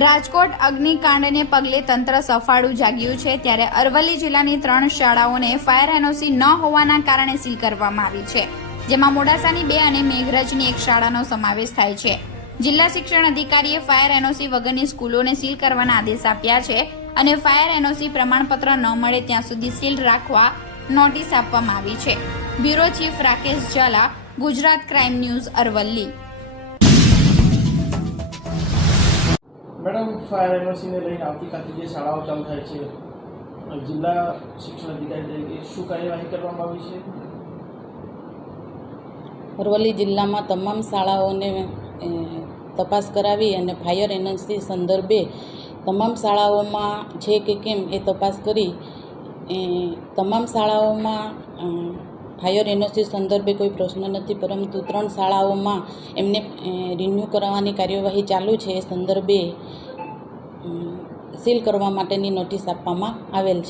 રાજકોટ અગ્નિકાંડને પગલે તંત્ર સફાળું જાગ્યું છે, ત્યારે અરવલ્લી જિલ્લાની 3 શાળાઓને ફાયર એનઓસી ન હોવાના કારણે સીલ કરવામાં આવી છે, જેમાં મોડાસાની 2 અને મેઘરજની 1 શાળાનો સમાવેશ થાય છે। જિલ્લા શિક્ષણ અધિકારીએ ફાયર એનઓસી વગરની સ્કૂલોને સીલ કરવાના આદેશ આપ્યા છે અને ફાયર એનઓસી પ્રમાણપત્ર ન મળે ત્યાં સુધી સીલ રાખવા નોટિસ આપવામાં આવી છે। Bureau chief Rakesh Zala, Gujarat crime news, Aravalli. Madam fire NOC ने लईने આવતીકાલથી જે શાળાઓ ચાલુ થાય છે, જિલ્લા શિક્ષણ અધિકારી તરીકે શું કાર્યવાહી કરવામાં આવી છે? અરવલ્લી જિલ્લામાં તમામ શાળાઓને તપાસ કરાવી અને ફાયર એનઓસી સંદર્ભે તમામ શાળાઓમાં છે કે કેમ એ તપાસ કરી તમામ શાળાઓમાં ફાયર એનઓસી સંદર્ભે કોઈ પ્રશ્ન નથી, પરંતુ 3 શાળાઓમાં એમને રિન્યૂ કરાવવાની કાર્યવાહી ચાલુ છે। એ સંદર્ભે સીલ કરવા માટેની નોટિસ આપવામાં આવેલ છે।